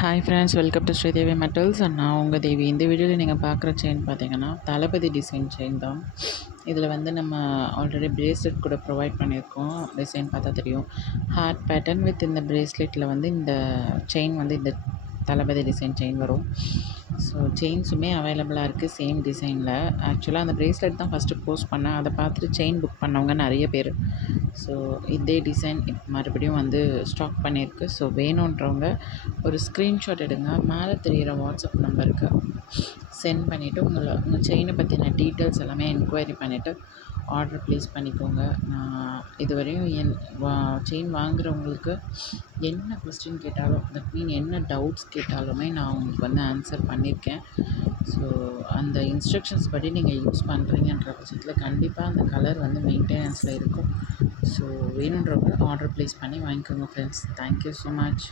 Hi friends, welcome to Sridevi metals. நான் உங்கள் தேவி. இந்த வீடியோவில் நீங்கள் பார்க்குற செயின் பார்த்தீங்கன்னா தளபதி டிசைன் செயின் தான். இதில் வந்து நம்ம ஆல்ரெடி பிரேஸ்லெட் கூட ப்ரொவைட் பண்ணியிருக்கோம். டிசைன் பார்த்தா தெரியும். ஹார்ட் பேட்டர்ன் வித் இந்த பிரேஸ்லெட்டில் வந்து இந்த செயின் வந்து இந்த தளபதி டிசைன் செயின் வரும். ஸோ செயின்ஸுமே அவைலபிளாக இருக்குது சேம் டிசைனில். ஆக்சுவலாக அந்த பிரேஸ்லெட் தான் ஃபஸ்ட்டு போஸ்ட் பண்ணேன். அதை பார்த்துட்டு செயின் புக் பண்ணவங்க நிறைய பேர். ஸோ இதே டிசைன் மறுபடியும் வந்து ஸ்டாக் பண்ணியிருக்கு. ஸோ வேணுன்றவங்க ஒரு ஸ்க்ரீன்ஷாட் எடுங்க, மேலே தெரிகிற வாட்ஸ்அப் நம்பருக்கு சென்ட் பண்ணிவிட்டு உங்கள் செயினை பற்றின டீட்டெயில்ஸ் எல்லாமே என்கொயரி பண்ணிவிட்டு ஆர்டர் ப்ளேஸ் பண்ணிக்கோங்க. நான் இதுவரையும் செயின் வாங்குகிறவங்களுக்கு என்ன கொஸ்டின் கேட்டாலும், தட் மீன் என்ன டவுட்ஸ் கேட்டாலுமே நான் உங்களுக்கு வந்து ஆன்சர் பண்ணியிருக்கேன். ஸோ அந்த இன்ஸ்ட்ரக்ஷன்ஸ் படி நீங்கள் யூஸ் பண்ணுறீங்கன்ற பட்சத்தில் கண்டிப்பாக அந்த கலர் வந்து மெயின்டெனன்ஸில் இருக்கும். ஸோ வேணுன்றவங்க ஆர்டர் ப்ளேஸ் பண்ணி வாங்கிக்கோங்க ஃப்ரெண்ட்ஸ். Thank you so much.